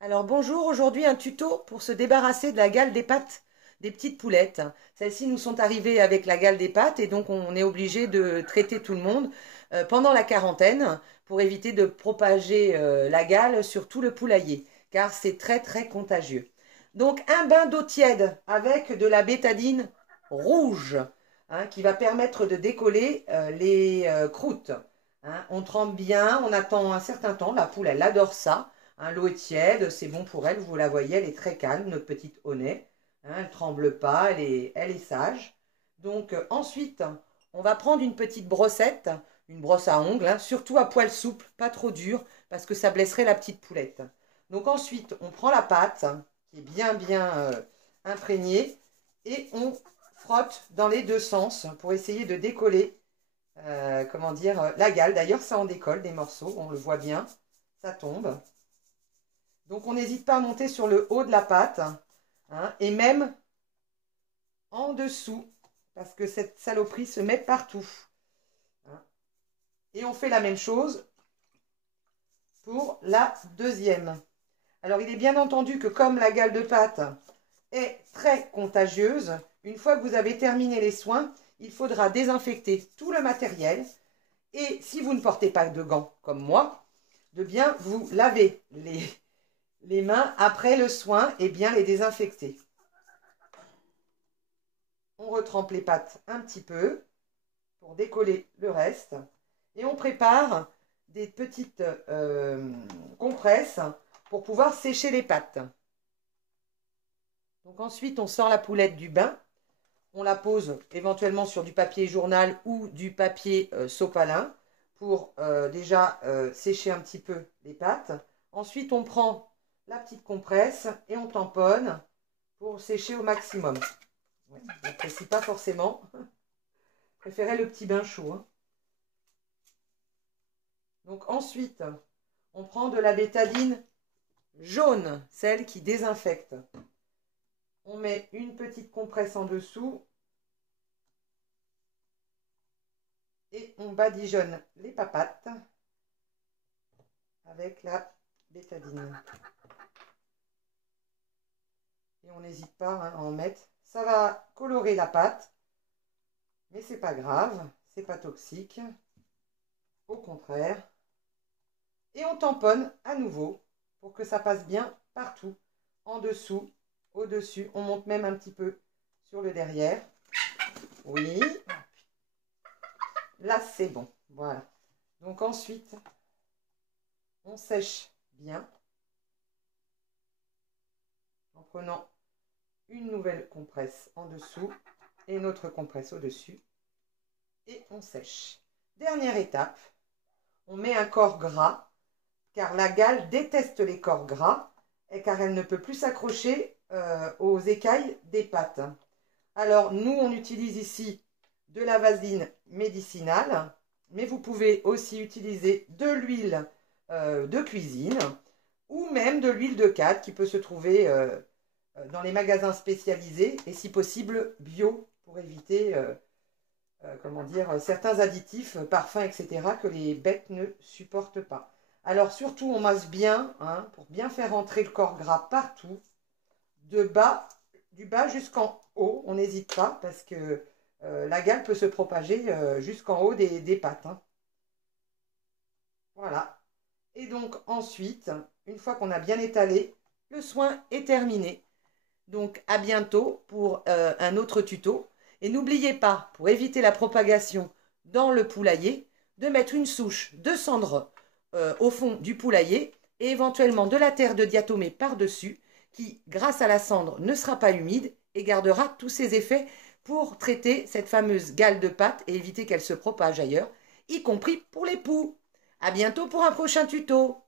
Alors bonjour, aujourd'hui un tuto pour se débarrasser de la gale des pattes des petites poulettes. Celles-ci nous sont arrivées avec la gale des pattes et donc on est obligé de traiter tout le monde pendant la quarantaine pour éviter de propager la gale sur tout le poulailler car c'est très très contagieux. Donc un bain d'eau tiède avec de la bétadine rouge qui va permettre de décoller les croûtes. On trempe bien, on attend un certain temps, la poule elle adore ça. L'eau est tiède, c'est bon pour elle, vous la voyez, elle est très calme, notre petite Honey. Elle ne tremble pas, elle est sage. Donc ensuite, on va prendre une petite brossette, une brosse à ongles, surtout à poil souple, pas trop dur, parce que ça blesserait la petite poulette. Donc ensuite, on prend la pâte, qui est bien imprégnée, et on frotte dans les deux sens pour essayer de décoller, la gale. D'ailleurs, ça en décolle des morceaux, on le voit bien, ça tombe. Donc on n'hésite pas à monter sur le haut de la pâte et même en dessous parce que cette saloperie se met partout. Et on fait la même chose pour la deuxième. Alors il est bien entendu que comme la gale de pâte est très contagieuse, une fois que vous avez terminé les soins, il faudra désinfecter tout le matériel et si vous ne portez pas de gants comme moi, de bien vous laver les mains après le soin et bien les désinfecter. On retrempe les pattes un petit peu pour décoller le reste et on prépare des petites compresses pour pouvoir sécher les pattes. Donc ensuite on sort la poulette du bain, on la pose éventuellement sur du papier journal ou du papier sopalin pour déjà sécher un petit peu les pattes. Ensuite on prend la petite compresse et on tamponne pour sécher au maximum. Ouais, je n'apprécie pas forcément. Je préférais le petit bain chaud. Donc ensuite, on prend de la bétadine jaune, celle qui désinfecte. On met une petite compresse en dessous et on badigeonne les papates avec la bétadine. Et on n'hésite pas à en mettre. Ça va colorer la pâte, mais c'est pas grave, c'est pas toxique. Au contraire. Et on tamponne à nouveau pour que ça passe bien partout. En dessous, au-dessus. On monte même un petit peu sur le derrière. Oui. Là, c'est bon. Voilà. Donc ensuite, on sèche bien en prenant une nouvelle compresse en dessous et une autre compresse au-dessus. Et on sèche. Dernière étape, on met un corps gras car la gale déteste les corps gras et car elle ne peut plus s'accrocher aux écailles des pattes. Alors nous on utilise ici de la vaseline médicinale, mais vous pouvez aussi utiliser de l'huile de cuisine ou même de l'huile de cade qui peut se trouver dans les magasins spécialisés et si possible bio pour éviter certains additifs, parfums, etc. que les bêtes ne supportent pas. Alors surtout on masse bien pour bien faire entrer le corps gras partout, du bas jusqu'en haut, on n'hésite pas parce que la gale peut se propager jusqu'en haut des pattes. Voilà. Et donc ensuite, une fois qu'on a bien étalé, le soin est terminé. Donc à bientôt pour un autre tuto. Et n'oubliez pas, pour éviter la propagation dans le poulailler, de mettre une souche de cendre au fond du poulailler et éventuellement de la terre de diatomée par-dessus qui, grâce à la cendre, ne sera pas humide et gardera tous ses effets pour traiter cette fameuse gale de pâte et éviter qu'elle se propage ailleurs, y compris pour les poux. À bientôt pour un prochain tuto.